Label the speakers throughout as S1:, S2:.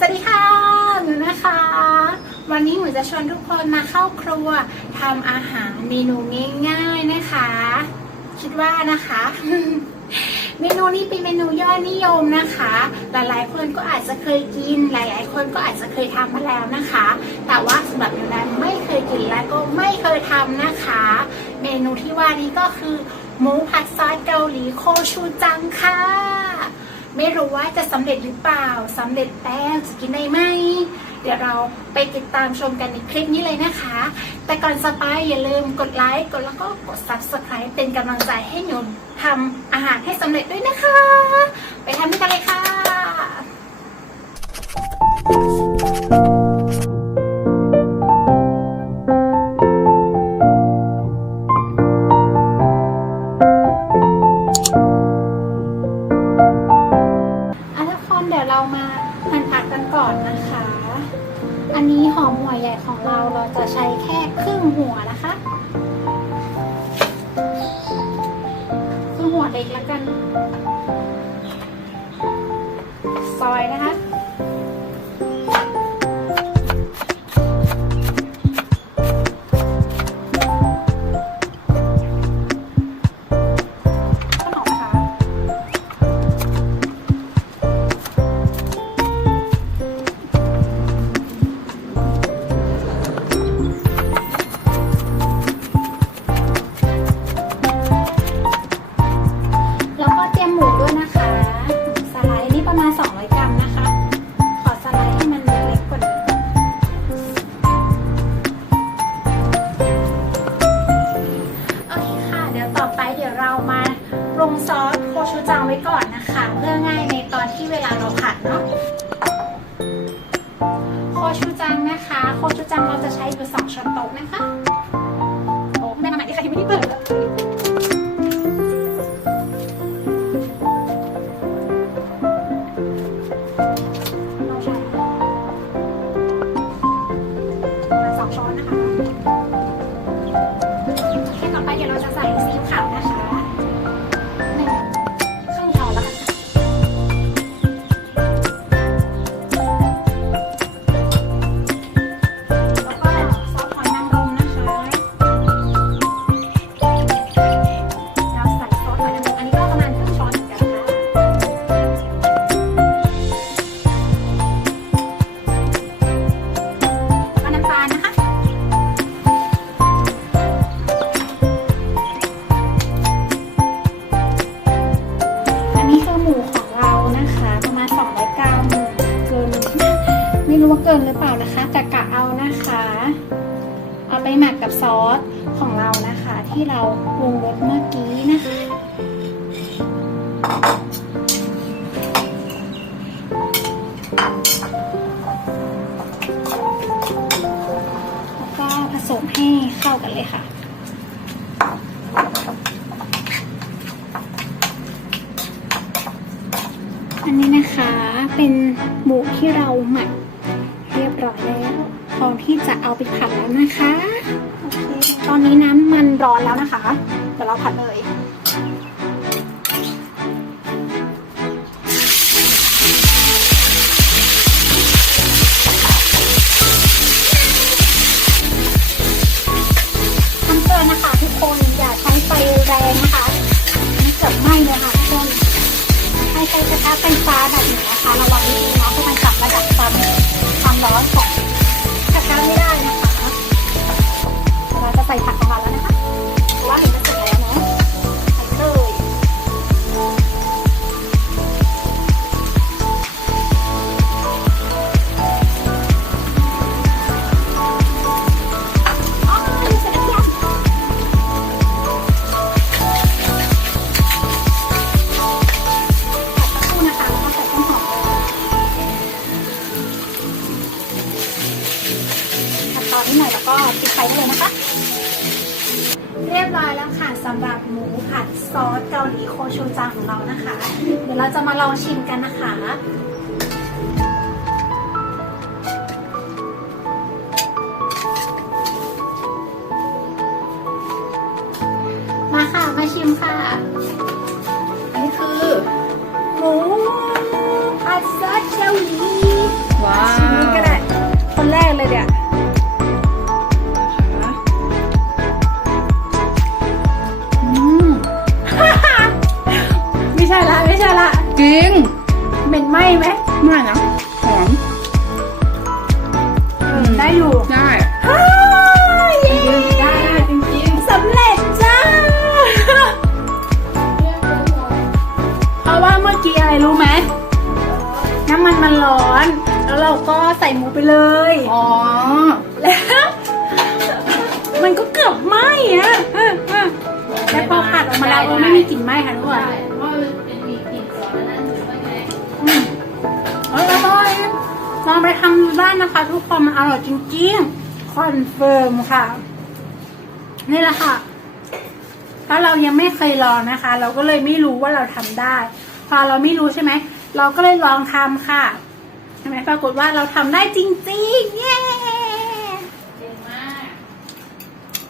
S1: สวัสดีค่ะหนูนะคะ วันนี้หนูจะชวนทุกคนมาเข้าครัวทำอาหารเมนูง่ายๆนะคะ คิดว่านะคะ เมนูนี้เป็นเมนูยอดนิยมนะคะ หลายๆ คนก็อาจจะเคยกิน หลายๆ คนก็อาจจะเคยทำมาแล้วนะคะ แต่ว่าสำหรับหนูนั้นไม่เคยกินและก็ไม่เคยทำนะคะ เมนูที่ว่านี้ก็คือหมูผัดซอสเกาหลีโคชูจังค่ะ ไม่รู้ว่าจะสำเร็จหรือเปล่าสำเร็จแล้วจะกินได้ไหม เดี๋ยวเราไปติดตามชมกันในคลิปนี้เลยนะคะ แต่ก่อนสไปอย่าลืมกดไลค์กดแล้วก็กด subscribe เป็นกำลังใจให้หนูทำอาหารให้สำเร็จด้วยนะคะ ไปทำด้วยกันเลยค่ะอะ อนนะคะ อันนี้หอมหัวใหญ่ของเราเราจะใช้แค่ครึ่งหัวนะคะ ครึ่งหัวเล็กแล้วกัน ซอยนะคะ ก่อนนะคะ เพื่อง่ายในตอนที่เวลาเราผัดเนาะโคชูจังนะคะ โคชูจังเราจะใช้อยู่2ช้อนโต๊ะนะคะ รู้ว่าเกินหรือเปล่านะคะ แต่กะเอานะคะ เอาไปหมักกับซอสของเรานะคะ ที่เราปรุงรสเมื่อกี้นะคะ แล้วก็ผสมให้เข้ากันเลยค่ะอันนี้นะคะเป็นหมูที่เราหมัก รียบร้อยแล้ว พร้อมที่จะเอาไปผัดแล้วนะคะโอเคตอนนี้น้ำมันร้อนแล้วนะคะ เดี๋ยวเราผัดเลย เรียบร้อยแล้วค่ะสำหรับหมูผัดซอสเกาหลีโคชูจังของเรานะคะ เดี๋ยวเราจะมาลองชิมกันนะคะ งเป็นไหมไหมไม่นะหอมได้อยู่ได้ได้จริงๆสำเร็จจ้า เพราะว่าเมื่อกี้อะไรรู้ไหมน้ำมันมันร้อ
S2: น
S1: แล้วเราก็ใส่หมูไปเลย
S2: อ๋อ
S1: แล้วมันก็เกือบไหมอะแล้วพอผัดออกมาแล้วไม่มีกลิ่นไหมค่ะทุกคน ลองไปทำดูได้นะคะ ทุกคนมันอร่อยจริงๆคอนเฟิร์มค่ะ นี่แหละค่ะถ้าเรายังไม่เคยลองนะคะ เราก็เลยไม่รู้ว่าเราทำได้ พอเราไม่รู้ใช่ไหมเราก็เลยลองทำค่ะใช่ไหมปรากฏว่าเราทำได้จริงๆเย้
S2: เก่งมาก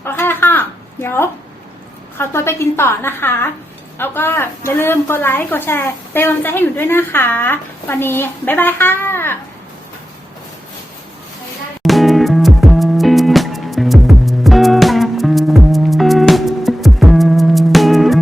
S1: โอเคค่ะ เดี๋ยวขอตัวไปกินต่อนะคะแล้วก็อย่าลืมกดไลค์กดแชร์เป็นกำลังใจให้หนูด้วยนะคะ วันนี้ บ๊ายบายค่ะ